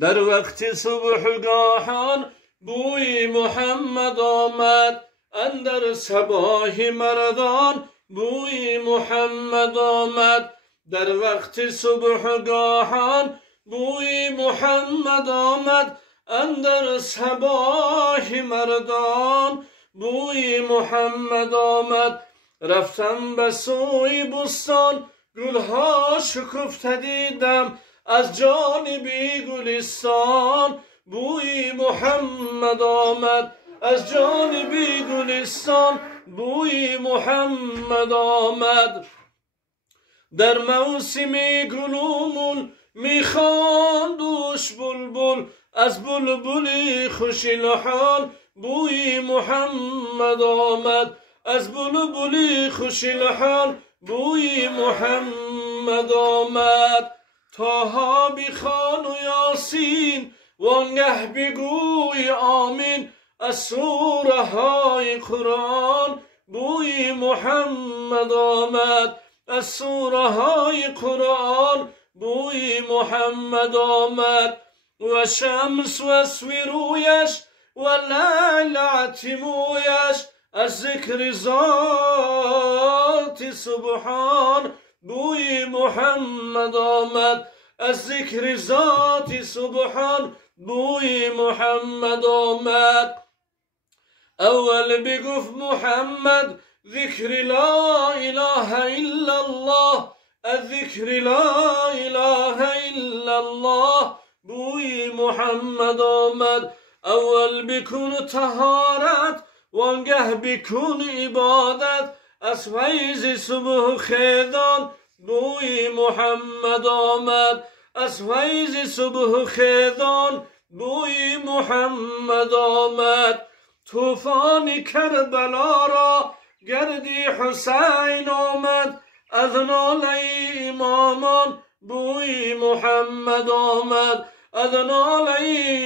در وقت صبحگاهان بوی محمد آمد، اندر صباح مردان بوی محمد آمد. در وقت صبحگاهان بوی محمد آمد، اندر صباح مردان بوی محمد آمد. رفتم به سوی بستان، گلها شکفته دیدم، از جانبی گلستان بوی محمد آمد، از جانبی گلستان بوی محمد آمد. در موسم گلومول میخواندوش بلبل، از بلبلی خوش لحان بوی محمد آمد، از بلبلی خوش لحان بوی محمد آمد. طه بخوان و یاسین وانگه بگوی آمین، از سوره های قرآن بوی محمد آمد، از سوره های قرآن بوی محمد آمد. و شمس و سویرویش و لعلت مویش، از ذکر ذات سبحان بوی محمد آمد، از ذکر ذات سبحان بوی محمد آمد. اول بگفت محمد ذکر لا اله الا الله، از ذکر لا اله الا الله بوی محمد آمد. اول بکن طهارت وانگه بکن عبادت، از فیض صبح خیزان بوی محمد آمد، از فیض صبح خیزان بوی محمد آمد. طوفان کربلا را گردی حسین آمد، از ناله امامان بوی محمد آمد، از ناله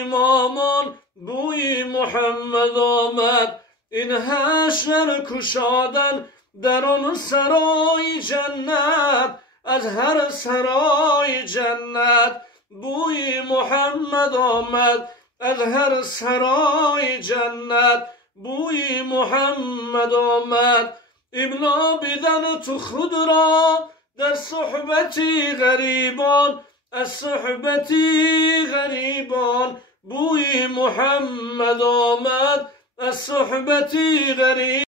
امامان بوی محمد آمد. این حشر کشادن در آن سرای جنت، از هر سرای جنت بوی محمد آمد، از هر سرای جنت بوی محمد آمد. ابلا بدن تو خود را در صحبتی غریبان، از صحبتی غریبان بوی محمد آمد، از صحبتی غریبان.